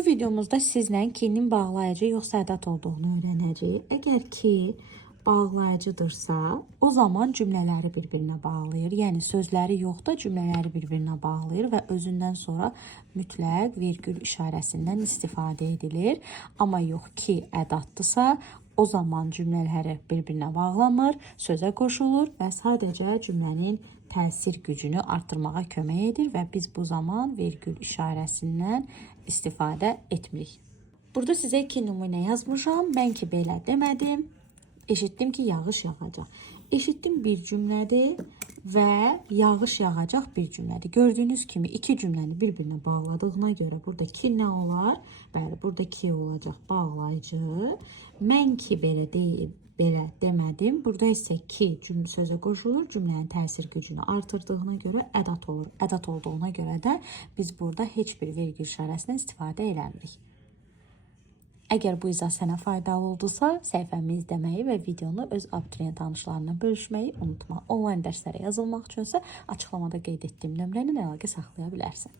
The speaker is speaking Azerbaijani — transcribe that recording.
Bu videomuzda sizlə kinin bağlayıcı yoxsa ədat olduğunu öyrənəcəyik. Əgər ki bağlayıcıdırsa, o zaman cümlələri bir-birinə bağlayır. Yəni sözləri yox da cümlələri bir-birinə bağlayır və özündən sonra mütləq virgül işarəsindən istifadə edilir. Amma yox ki ədatdırsa, o zaman cümlələri bir-birinə bağlamır, sözə qoşulur və sadəcə cümlənin təsir gücünü artırmağa kömək edir və biz bu zaman virgül işarəsindən istifadə etmirik. Burada sizə 2 nümunə yazmışam. Mən ki belə demədim. Eşitdim ki yağış yağacaq. Eşitdim bir cümlədir və yağış yağacaq bir cümlədir. Gördüyünüz kimi iki cümləni bir-birinə bağladığına görə burada ki nə olar? Bəli, burada ki olacaq bağlayıcı. Mən ki belə deyil, belə demədim. Burada isə ki sözə qoşulur, cümlənin təsir gücünü artırdığına görə ədat olur. Ədat olduğuna görə də biz burada heç bir vergül işarəsindən istifadə eləmirik. Əgər bu izah sənə faydalı oldusa, səhifəmi izləməyi və videonu öz abituriyent tanışlarına bölüşməyi unutma. Onlayn dərslərə yazılmaq üçünsə açıqlamada qeyd etdiyim nömrə ilə əlaqə saxlaya bilərsən.